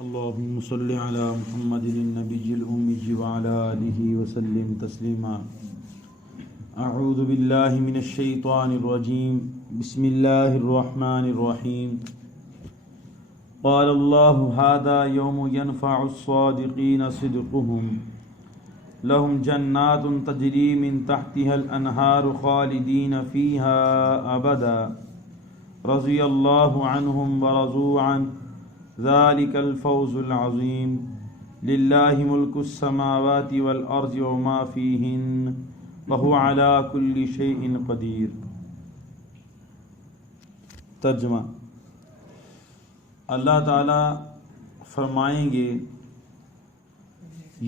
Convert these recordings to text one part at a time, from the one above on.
اللهم صل على محمد النبي الأمي وعلى آله وسلم تسليما. أعوذ بالله من الشيطان الرجيم. بسم الله الرحمن الرحيم. قال الله هذا يوم ينفع الصادقين صدقهم لهم جنات تجري من تحتها الأنهار خالدين فيها أبدا رضي الله عنهم ورضوا عنه ذلك الفوز العظيم. لله ملك السماوات والأرض وما فيهن وهو على كل شيء قدير. ترجمہ. اللہ تعالیٰ فرمائیں گے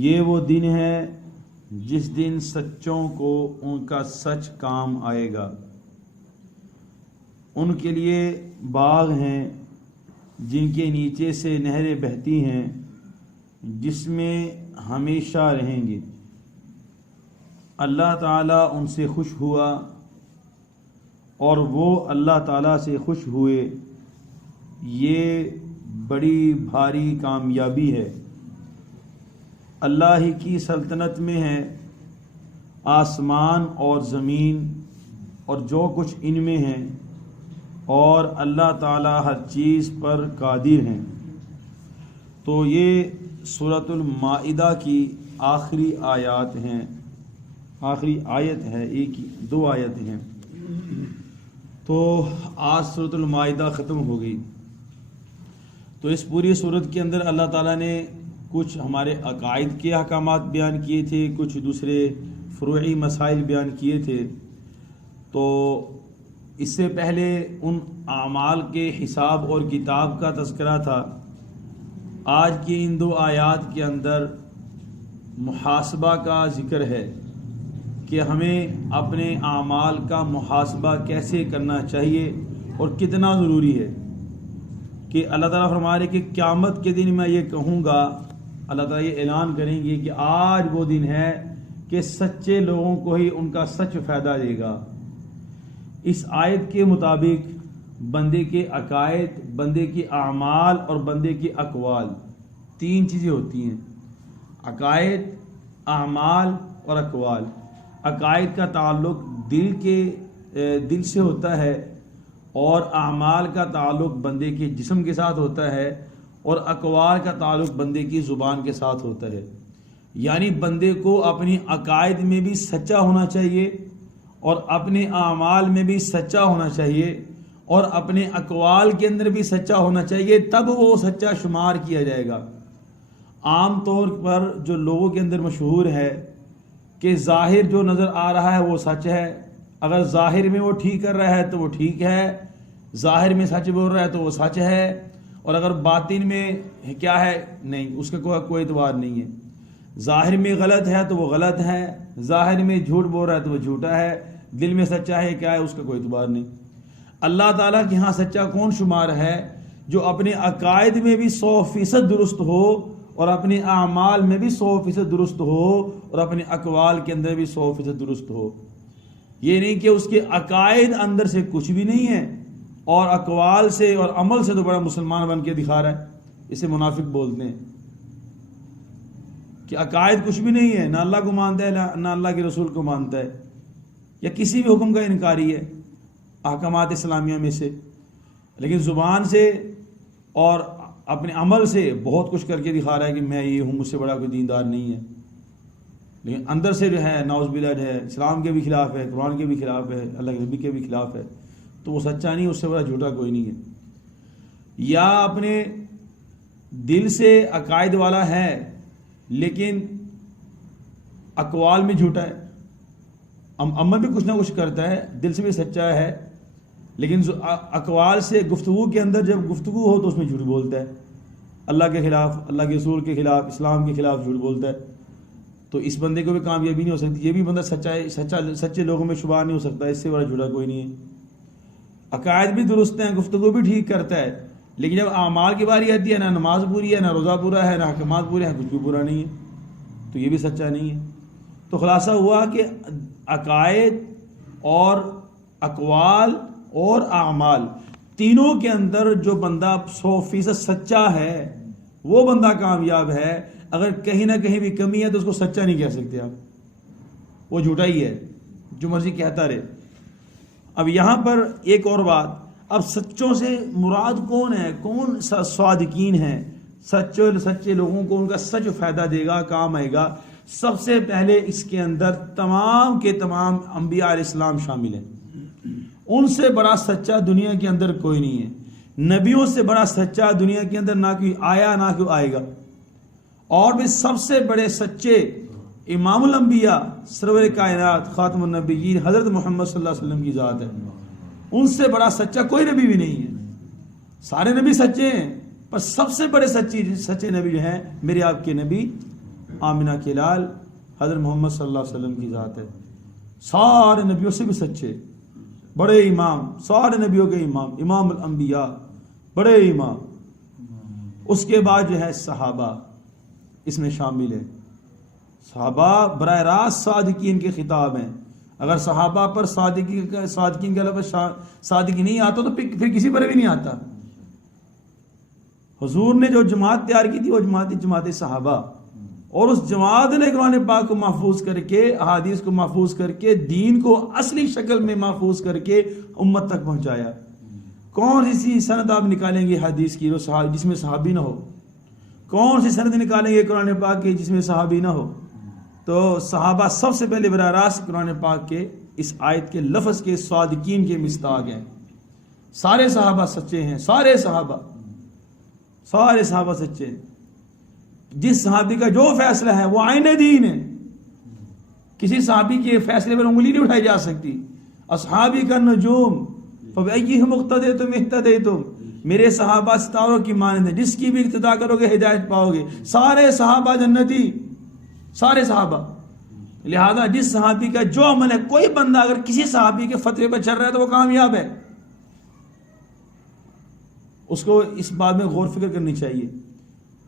یہ وہ دن ہے جس دن سچوں کو ان کا سچ کام آئے گا. ان کے لیے باغ ہیں جن کے نیچے سے نہریں بہتی ہیں جس میں ہمیشہ رہیں گے. اللہ تعالیٰ ان سے خوش ہوا اور وہ اللہ تعالیٰ سے خوش ہوئے. یہ بڑی بھاری کامیابی ہے. اللہ ہی کی سلطنت میں ہے آسمان اور زمین اور جو کچھ ان میں ہیں، اور اللہ تعالیٰ ہر چیز پر قادر ہیں. تو یہ سورۃ المائدہ کی آخری آیات ہیں. آخری آیت ہے، دو آیت ہیں. تو آج سورۃ المائدہ ختم ہو گئی. تو اس پوری سورت کے اندر اللہ تعالیٰ نے کچھ ہمارے عقائد کے احکامات بیان کیے تھے، کچھ دوسرے فروعی مسائل بیان کیے تھے. تو اس سے پہلے ان اعمال کے حساب اور کتاب کا تذکرہ تھا. آج کی ان دو آیات کے اندر محاسبہ کا ذکر ہے کہ ہمیں اپنے اعمال کا محاسبہ کیسے کرنا چاہیے اور کتنا ضروری ہے. کہ اللہ تعالیٰ فرما رہے کہ قیامت کے دن میں یہ کہوں گا، اللہ تعالیٰ یہ اعلان کریں گے کہ آج وہ دن ہے کہ سچے لوگوں کو ہی ان کا سچ فائدہ دے گا. اس آیت کے مطابق بندے کے عقائد، بندے کے اعمال اور بندے کے اقوال، تین چیزیں ہوتی ہیں: عقائد، اعمال اور اقوال. عقائد کا تعلق دل سے ہوتا ہے، اور اعمال کا تعلق بندے کے جسم کے ساتھ ہوتا ہے، اور اقوال کا تعلق بندے کی زبان کے ساتھ ہوتا ہے. یعنی بندے کو اپنی عقائد میں بھی سچا ہونا چاہیے، اور اپنے اعمال میں بھی سچا ہونا چاہیے، اور اپنے اقوال کے اندر بھی سچا ہونا چاہیے، تب وہ سچا شمار کیا جائے گا. عام طور پر جو لوگوں کے اندر مشہور ہے کہ ظاہر جو نظر آ رہا ہے وہ سچ ہے. اگر ظاہر میں وہ ٹھیک کر رہا ہے تو وہ ٹھیک ہے، ظاہر میں سچ بول رہا ہے تو وہ سچ ہے، اور اگر باطن میں کیا ہے نہیں، اس کا کوئی اعتبار نہیں ہے. ظاہر میں غلط ہے تو وہ غلط ہے، ظاہر میں جھوٹ بول رہا ہے تو وہ جھوٹا ہے، دل میں سچا ہے کیا ہے اس کا کوئی اعتبار نہیں. اللہ تعالیٰ کے ہاں سچا کون شمار ہے؟ جو اپنے عقائد میں بھی 100% درست ہو، اور اپنے اعمال میں بھی 100% درست ہو، اور اپنے اقوال کے اندر بھی 100% درست ہو. یہ نہیں کہ اس کے عقائد اندر سے کچھ بھی نہیں ہے اور اقوال سے اور عمل سے تو بڑا مسلمان بن کے دکھا رہا ہے. اسے منافق بولتے ہیں کہ عقائد کچھ بھی نہیں ہے، نہ اللہ کو مانتا ہے نہ اللہ کے رسول کو مانتا ہے، یا کسی بھی حکم کا انکاری ہے احکامات اسلامیہ میں سے، لیکن زبان سے اور اپنے عمل سے بہت کچھ کر کے دکھا رہا ہے کہ میں یہ ہوں، مجھ سے بڑا کوئی دیندار نہیں ہے. لیکن اندر سے جو ہے نعوذ باللہ ہے اسلام کے بھی خلاف ہے، قرآن کے بھی خلاف ہے، اللہ کے نبی کے بھی خلاف ہے. تو وہ سچا نہیں، اس سے بڑا جھوٹا کوئی نہیں ہے. یا اپنے دل سے عقائد والا ہے لیکن اقوال میں جھوٹا ہے، عمل بھی کچھ نہ کچھ کرتا ہے، دل سے بھی سچا ہے، لیکن اقوال سے گفتگو کے اندر جب گفتگو ہو تو اس میں جھوٹ بولتا ہے، اللہ کے خلاف، اللہ کے رسول کے خلاف، اسلام کے خلاف جھوٹ بولتا ہے. تو اس بندے کو بھی کامیابی نہیں ہو سکتی. یہ بھی بندہ سچے لوگوں میں شمار نہیں ہو سکتا. اس سے بڑا جھوٹا کوئی نہیں ہے. عقائد بھی درست ہیں، گفتگو بھی ٹھیک کرتا ہے، لیکن جب اعمال کی باری آتی ہے نہ نماز پوری ہے، نہ روزہ پورا ہے، نہ احکامات پورے ہیں، کچھ بھی پورا نہیں ہے. تو یہ بھی سچا نہیں ہے. تو خلاصہ ہوا کہ عقائد اور اقوال اور اعمال تینوں کے اندر جو بندہ 100% سچا ہے وہ بندہ کامیاب ہے. اگر کہیں نہ کہیں بھی کمی ہے تو اس کو سچا نہیں کہہ سکتے آپ, وہ جھوٹا ہی ہے, جو مرضی کہتا رہے. اب یہاں پر ایک اور بات, اب سچوں سے مراد کون ہے, کون صادقین ہیں, سچے لوگوں کو ان کا سچ فائدہ دے گا, کام آئے گا. سب سے پہلے اس کے اندر تمام کے تمام انبیاء علیہ السلام شامل ہیں. ان سے بڑا سچا دنیا کے اندر کوئی نہیں ہے. نبیوں سے بڑا سچا دنیا کے اندر نہ کوئی آیا نہ کوئی آئے گا. اور بھی سب سے بڑے سچے امام الانبیاء سرور کائنات خاتم النبیین حضرت محمد صلی اللہ علیہ وسلم کی ذات ہے. ان سے بڑا سچا کوئی نبی بھی نہیں ہے. سارے نبی سچے ہیں, پر سب سے بڑے سچے نبی جو ہیں میرے آپ کے نبی آمنہ کے لال حضرت محمد صلی اللہ علیہ وسلم کی ذات ہے. سارے نبیوں سے بھی سچے, بڑے امام, سارے نبیوں کے امام, امام الانبیاء, بڑے امام. اس کے بعد جو ہے صحابہ اس میں شامل ہے. صحابہ براہ راست صادقین کے خطاب ہیں. اگر صحابہ پر صادقین کے لفظ صادقی نہیں آتا تو پھر کسی پر بھی نہیں آتا. حضور نے جو جماعت تیار کی تھی وہ جماعت صحابہ, اور اس جماعت نے قرآن پاک کو محفوظ کر کے, احادیث کو محفوظ کر کے, دین کو اصلی شکل میں محفوظ کر کے امت تک پہنچایا. کون سی سند آپ نکالیں گے حدیث کی جس میں صحابی نہ ہو؟ کون سی سند نکالیں گے قرآن پاک کی جس میں صحابی نہ ہو؟ تو صحابہ سب سے پہلے براہ راست قرآن پاک کے اس آیت کے لفظ کے صادقین کے مصداق ہیں. سارے صحابہ سچے ہیں, سارے صحابہ سچے ہیں. جس صحابی کا جو فیصلہ ہے وہ عین دین ہے. کسی صحابی کے فیصلے پر انگلی نہیں اٹھائی جا سکتی. اصحابی کا نجوم فبأیہم اقتدیتم اہتدیتم, میرے صحابہ ستاروں کی مانند ہیں, جس کی بھی اقتدا کرو گے ہدایت پاؤ گے. سارے صحابہ جنتی, سارے صحابہ. لہذا جس صحابی کا جو عمل ہے, کوئی بندہ اگر کسی صحابی کے فتوے پر چل رہا ہے تو وہ کامیاب ہے. اس کو اس بات میں غور فکر کرنی چاہیے.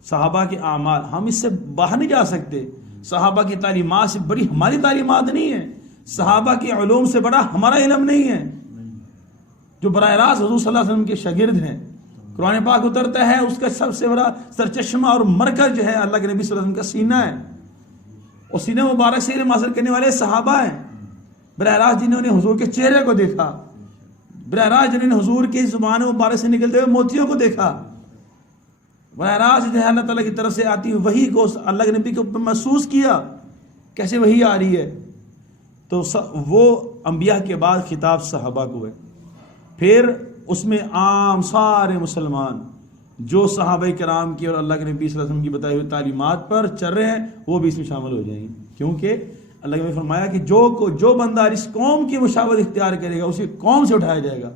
صحابہ کے اعمال, ہم اس سے باہر نہیں جا سکتے. صحابہ کی تعلیمات سے بڑی ہماری تعلیمات نہیں ہے. صحابہ کے علوم سے بڑا ہمارا علم نہیں ہے. جو براہ راست حضور صلی اللہ علیہ وسلم کے شاگرد ہیں, قرآن پاک اترتا ہے, اس کا سب سے بڑا سرچشمہ اور مرکز جو ہے اللہ کے نبی صلی اللہ علیہ وسلم کا سینہ ہے. اور سینہ مبارک سے علم حاصل کرنے والے صحابہ ہیں, براہ راست جنہوں نے حضور کے چہرے کو دیکھا, براہ راست جنہوں نے حضور کی زبان مبارک سے نکلتے ہوئے موتیوں کو دیکھا, براہ راست اللہ تعالیٰ کی طرف سے آتی وحی کو اللہ کے نبی کو محسوس کیا کیسے وحی آ رہی ہے. تو وہ انبیاء کے بعد خطاب صحابہ کو ہے. پھر اس میں عام سارے مسلمان جو صحابہ کرام کی اور اللہ کے نبی صلی اللہ علیہ وسلم کی بتائی ہوئی تعلیمات پر چل رہے ہیں وہ بھی اس میں شامل ہو جائیں گے. کیونکہ اللہ نے فرمایا کہ جو بندہ اس قوم کی مشابہت اختیار کرے گا اسی قوم سے اٹھایا جائے گا.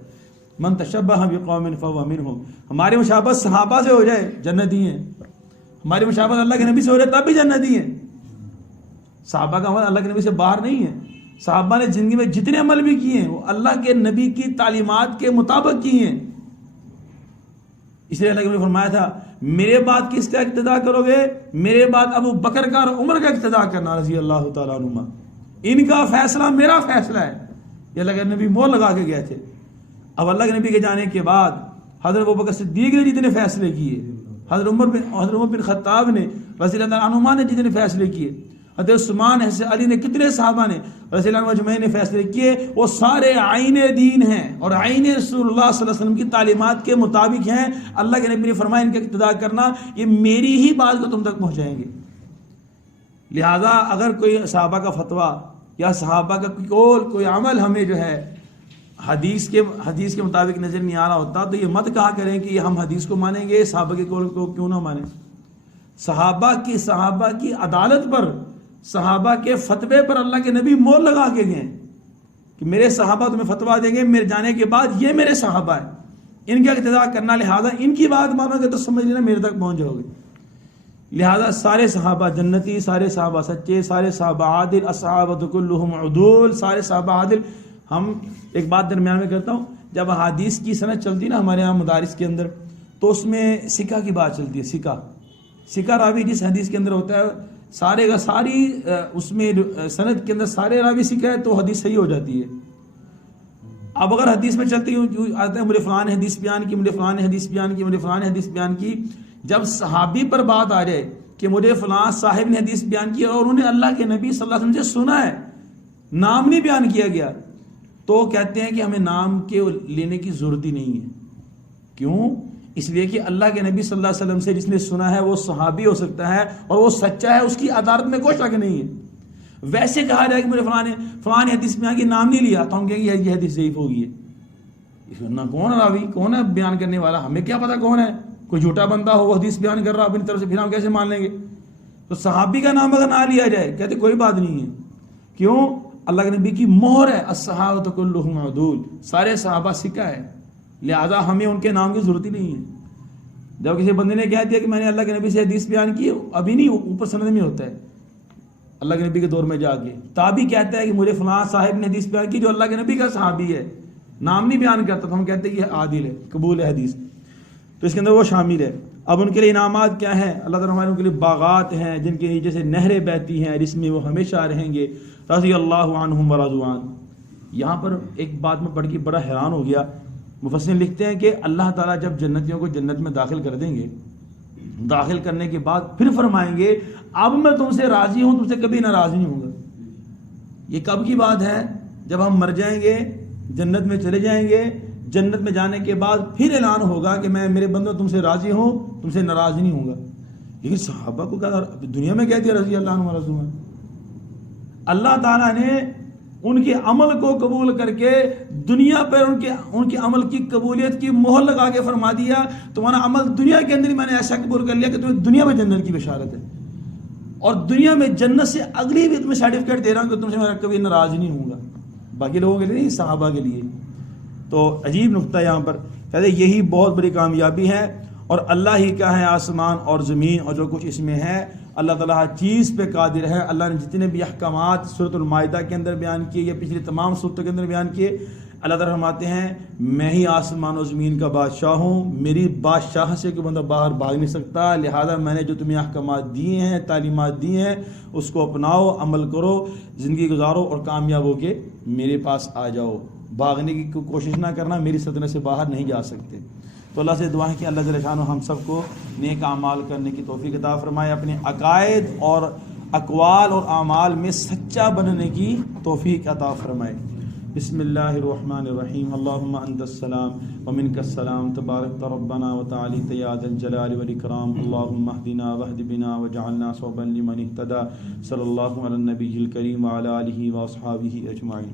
من تشبہ بقوم فہو منہم, ہماری مشابہت صحابہ سے ہو جائے جنتی ہیں, ہماری مشابہت اللہ کے نبی سے ہو جائے تب بھی جنتی ہیں. صحابہ کا عمل اللہ کے نبی سے باہر نہیں ہے. صحابہ نے زندگی میں جتنے عمل بھی کیے ہیں وہ اللہ کے نبی کی تعلیمات کے مطابق کیے ہیں. اس لیے اللہ کے نبی نے فرمایا تھا میرے بعد کس کا اقتداء کرو گے؟ میرے بعد ابو بکر کا اور عمر کا اقتداء کرنا رضی اللہ تعالیٰ عنہما. ان کا فیصلہ میرا فیصلہ ہے. یہ اللہ کے نبی مور لگا کے گئے تھے. اب اللہ کے نبی کے جانے کے بعد حضرت ابوبکر صدیق نے جتنے فیصلے کیے, حضرت عمر بن خطاب نے رضی اللہ عنہما نے جتنے فیصلے کیے, حضرت عثمان حضرت علی نے کتنے صحابہ نے رضی اللہ عنہم نے فیصلے کیے, وہ سارے عین دین ہیں اور عین رسول اللہ صلی اللہ علیہ وسلم کی تعلیمات کے مطابق ہیں. اللہ کے نبی نے فرمایا ان کا اقتداء کرنا یہ میری ہی بات کو تم تک پہنچائیں گے. لہذا اگر کوئی صحابہ کا فتویٰ یا صحابہ کا کوئی عمل ہمیں جو ہے حدیث کے مطابق نظر نہیں آ رہا ہوتا تو یہ مت کہا کریں کہ ہم حدیث کو مانیں گے, صحابہ کے قول کو کیوں نہ مانیں. صحابہ کی عدالت پر, صحابہ کے فتوے پر اللہ کے نبی مور لگا کے گئے کہ میرے صحابہ تمہیں فتویٰ دیں گے میرے جانے کے بعد, یہ میرے صحابہ ہیں, ان کا اقتداء کرنا, لہذا ان کی بات مانو گے تو سمجھ لینا میرے تک پہنچ جاؤ گے. لہذا سارے صحابہ جنتی, سارے صحابہ سچے, سارے صحابہ عادل, الصحابۃ کلھم عدول, سارے صحابہ عادل. ہم ایک بات درمیان میں کرتا ہوں, جب حدیث کی سند چلتی نا ہمارے یہاں مدارس کے اندر تو اس میں سکہ کی بات چلتی ہے. سکہ راوی جس حدیث کے اندر ہوتا ہے سارے کا ساری اس میں سند کے اندر سارے راوی سکہ ہے تو حدیث صحیح ہو جاتی ہے. اب اگر حدیث میں چلتی آتے ہیں مجھے فلان حدیث بیان کی, مجھے فلان حدیث بیان کی, مجھے فلان حدیث بیان کی, جب صحابی پر بات آ جائے کہ مجھے فلاں صاحب نے حدیث بیان کی اور انہوں نے اللہ کے نبی صلی اللہ علیہ وسلم سے سنا ہے، نام نہیں بیان کیا گیا، تو کہتے ہیں کہ ہمیں نام کے لینے کی ضرورت ہی نہیں ہے. کیوں؟ اس لیے کہ اللہ کے نبی صلی اللہ علیہ وسلم سے جس نے سنا ہے وہ صحابی ہو سکتا ہے اور وہ سچا ہے، اس کی عدالت میں کوئی شک نہیں ہے. ویسے کہا جائے کہ مجھے فلاں نے حدیث بیان کی، نام نہیں لیا، تو ہم کہیں گے یہ حدیث ضعیف ہوگی ہے. کون ہے راوی، کون ہے بیان کرنے والا، ہمیں کیا پتا کون ہے، کوئی جھوٹا بندہ ہو وہ حدیث بیان کر رہا اپنی طرف سے، پھر ہم کیسے مان لیں گے؟ تو صحابی کا نام اگر نہ لیا جائے کہتے کوئی بات نہیں ہے. کیوں؟ اللہ کے نبی کی مہر ہے الصحابۃ کلھم عدول، سارے صحابہ سکہ ہے، لہذا ہمیں ان کے نام کی ضرورت ہی نہیں ہے. جب کسی بندے نے کہہ دیا کہ میں نے اللہ کے نبی سے حدیث بیان کی، ابھی نہیں، اوپر سند میں ہوتا ہے اللہ کے نبی کے دور میں جا کے تابعی کہتا ہے کہ مجھے فلاں صاحب نے حدیث بیان کی جو اللہ کے نبی کا صحابی ہے، نام نہیں بیان کرتا، تو ہم کہتے ہیں کہ یہ عادل ہے، قبول ہے حدیث، تو اس کے اندر وہ شامل ہے. اب ان کے لیے انعامات کیا ہیں؟ اللہ تعالیٰ ان کے لیے باغات ہیں جن کے نیچے سے نہریں بہتی ہیں، جس میں وہ ہمیشہ رہیں گے. رضی اللہ عنہم ورضوا عنہ. یہاں پر ایک بات میں پڑھ کے بڑا حیران ہو گیا. مفسرین لکھتے ہیں کہ اللہ تعالیٰ جب جنتیوں کو جنت میں داخل کر دیں گے، داخل کرنے کے بعد پھر فرمائیں گے اب میں تم سے راضی ہوں، تم سے کبھی ناراض نہیں ہوں گا. یہ کب کی بات ہے؟ جب ہم مر جائیں گے، جنت میں چلے جائیں گے، جنت میں جانے کے بعد پھر اعلان ہوگا کہ میں میرے بندوں تم سے راضی ہوں، تم سے ناراض نہیں ہوں گا. لیکن صحابہ کو کہا دنیا میں کہہ دیا رضی اللہ عنہ ورضوا عنہ. اللہ تعالیٰ نے ان کے عمل کو قبول کر کے دنیا پر ان کے عمل کی قبولیت کی مہر لگا کے فرما دیا تمہارا عمل دنیا کے اندر ہی میں نے ایسا قبول کر لیا کہ تمہیں دنیا میں جنت کی بشارت ہے، اور دنیا میں جنت سے اگلی بھی تمہیں سرٹیفکیٹ دے رہا ہوں کہ تم سے میں کبھی ناراض نہیں ہوں گا. باقی لوگوں کے لیے نہیں، صحابہ کے لیے. تو عجیب نقطہ یہاں پر کہتے یہی بہت بڑی کامیابی ہے، اور اللہ ہی کا ہے آسمان اور زمین اور جو کچھ اس میں ہے. اللہ تعالیٰ ہر چیز پہ قادر ہے. اللہ نے جتنے بھی احکامات سورۃ المائدہ کے اندر بیان کیے یا پچھلی تمام صورتوں کے اندر بیان کیے، اللہ تعالیٰ فرماتے ہیں میں ہی آسمان و زمین کا بادشاہ ہوں، میری بادشاہ سے کوئی بندہ باہر بھاگ نہیں سکتا، لہذا میں نے جو تمہیں احکامات دیے ہیں، تعلیمات دی ہیں، اس کو اپناؤ، عمل کرو، زندگی گزارو اور کامیاب ہو کے میرے پاس آ جاؤ. بھاگنے کی کوشش نہ کرنا، میری سلطنت سے باہر نہیں جا سکتے. تو اللہ سے دعا ہے کہ اللہ جل شانہ ہم سب کو نیک اعمال کرنے کی توفیق عطا فرمائے، اپنے عقائد اور اقوال اور اعمال میں سچا بننے کی توفیق عطا فرمائے. بسم اللہ الرحمن الرحیم. اللہم انت السلام ومنک السلام، تبارک ربنا وتعالی یا ذا الجلال والاکرام. اللہم اہدنا واہد بنا وجعلنا صوبا لمن اہتدى. صلی اللہ علی النبی الکریم وعلی آلہ واصحابہ اجمعین.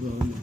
Well,